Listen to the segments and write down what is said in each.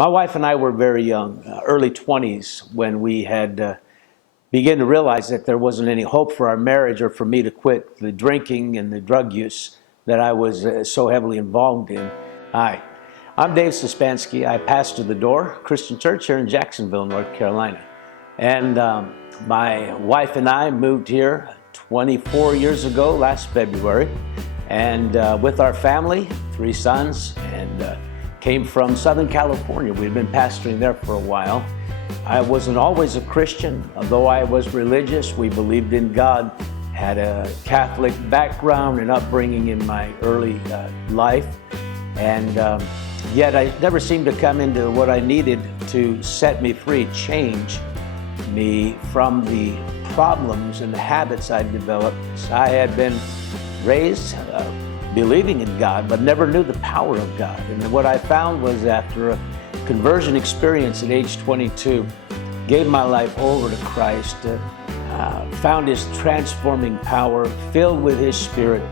My wife and I were very young, early 20s, when we had began to realize that there wasn't any hope for our marriage or for me to quit the drinking and the drug use that I was so heavily involved in. Hi, I'm Dave Suspansky. I pastor the Door Christian Church here in Jacksonville, North Carolina. And my wife and I moved here 24 years ago, last February, and with our family, 3 sons, and came from Southern California. We'd been pastoring there for a while. I wasn't always a Christian, although I was religious. We believed in God, had a Catholic background and upbringing in my early life, and yet I never seemed to come into what I needed to set me free, change me from the problems and the habits I'd developed. So I had been raised believing in God, but never knew the power of God. And what I found was, after a conversion experience at age 22, gave my life over to Christ, found His transforming power, filled with His Spirit,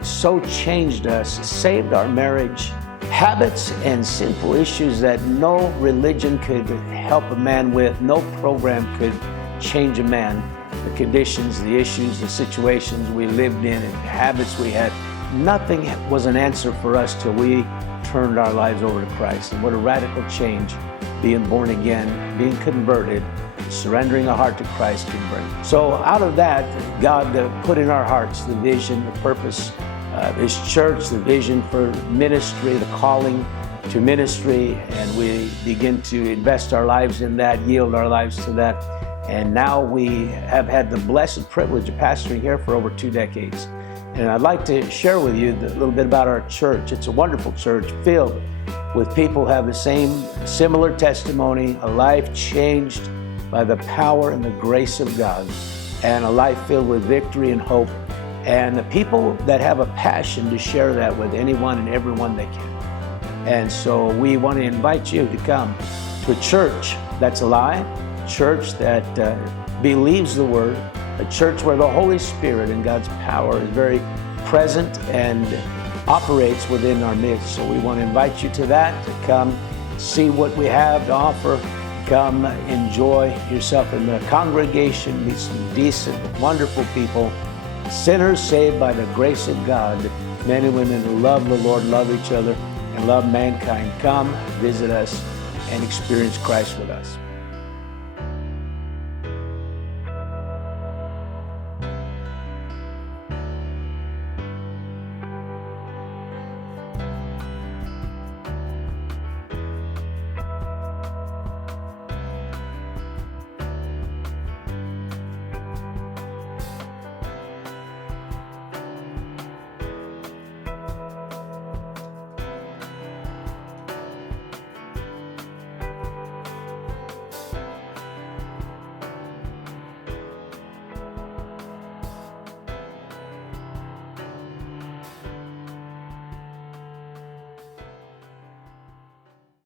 so changed us, saved our marriage, habits and sinful issues that no religion could help a man with, no program could change a man. The conditions, the issues, the situations we lived in, and habits we had, nothing was an answer for us till we turned our lives over to Christ. And what a radical change being born again, being converted, surrendering a heart to Christ can bring. So out of that, God put in our hearts the vision, the purpose of His church, the vision for ministry, the calling to ministry, and we begin to invest our lives in that, yield our lives to that. And now we have had the blessed privilege of pastoring here for over 2 decades. And I'd like to share with you a little bit about our church. It's a wonderful church filled with people who have the same similar testimony, a life changed by the power and the grace of God, and a life filled with victory and hope, and the people that have a passion to share that with anyone and everyone they can. And so we want to invite you to come to a church that's alive, a church that believes the Word, a church where the Holy Spirit and God's power is very present and operates within our midst. So we want to invite you to that, to come see what we have to offer, come enjoy yourself in the congregation, meet some decent, wonderful people, sinners saved by the grace of God, men and women who love the Lord, love each other, and love mankind. Come, visit us, and experience Christ with us.